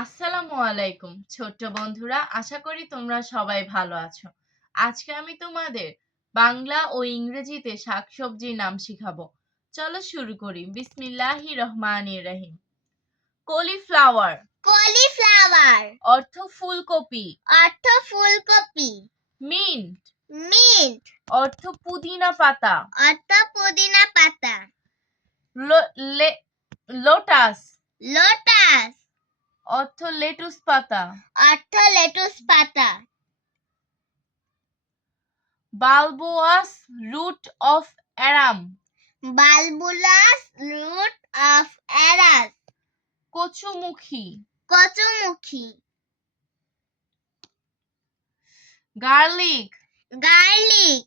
আসসালামু আলাইকুম ছোট্ট বন্ধুরা, আশা করি তোমরা সবাই ভালো আছো। আজকে আমি তোমাদের বাংলা ও ইংরেজিতে শাকসবজির নাম শিখাবো। চলো শুরু করি। বিসমিল্লাহির রহমানির রহিম। কলিফ্লাওয়ার কলিফ্লাওয়ার অর্থ ফুলকপি। ফুলকপি। মিন্ট মিন্ট অর্থ পুদিনা পাতা। পুদিনা পাতা। লোটাস লোটাস অর্থ লেটুস পাতা। লেটুস পাতা। Bulbous root of arum bulbous root of arum কচুমুখী। কচুমুখী। গার্লিক গার্লিক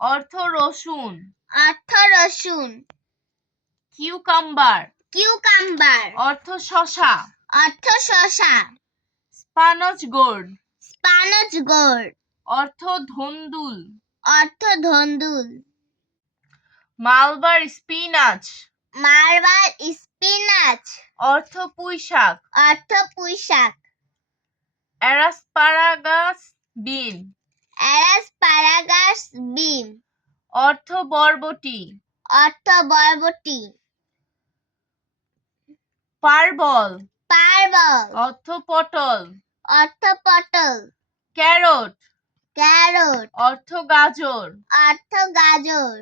অর্থ রসুন। রসুন। কিউকাম্বার কিউকাম্বার অর্থ শসা। শসা। স্পানচ গোর্ড স্পানচ গোর্ড অর্থ ধন্দুল। ধন্দুল। মালবার স্পিনাচ মার্বার স্পিনাচ অর্থ পুঁইশাক। পুঁইশাক। অ্যাসপারাগাস বিন অ্যাসপারাগাস বিন অর্থ বরবটি। বরবটি। পারবল পারবল অর্থ পটল। পটল। ক্যারট ক্যারট অর্থ গাজর। গাজর।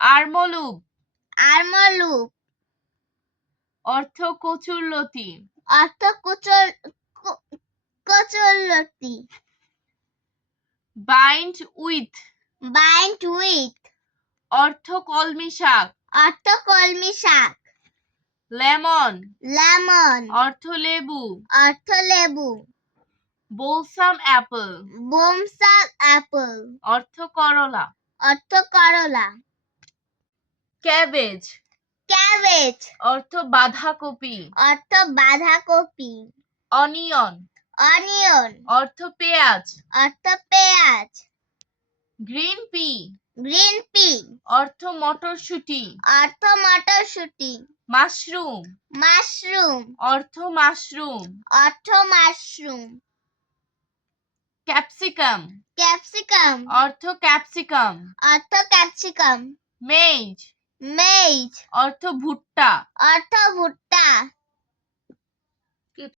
আরমলুব আরমলুক অর্থ কচুরলতি। কচুরলতি। বাইন্ড উইথ অর্থ কলমি শাক। কলমি শাক। লেমন লেমন অর্থ লেবু। লেবু। বোলসাম অ্যাপল বোমসাল অ্যাপল অর্থ করলা। করলা। ক্যাবেজ ক্যাবেজ অর্থ বাঁধাকপি। বাঁধাকপি। অনিয়ন অনিয়ন অর্থ পেঁয়াজ। পেঁয়াজ। গ্রিন পি গ্রিন পি অর্থ মটরশুঁটি। মটরশুঁটি। মাশরুম মাশরুম অর্থ মাশরুম। মাশরুম। ক্যাপসিকাম ক্যাপসিকাম অর্থ ক্যাপসিকাম। ক্যাপসিকাম। মেইজ মেইজ অর্থ ভুট্টা। ভুট্টা।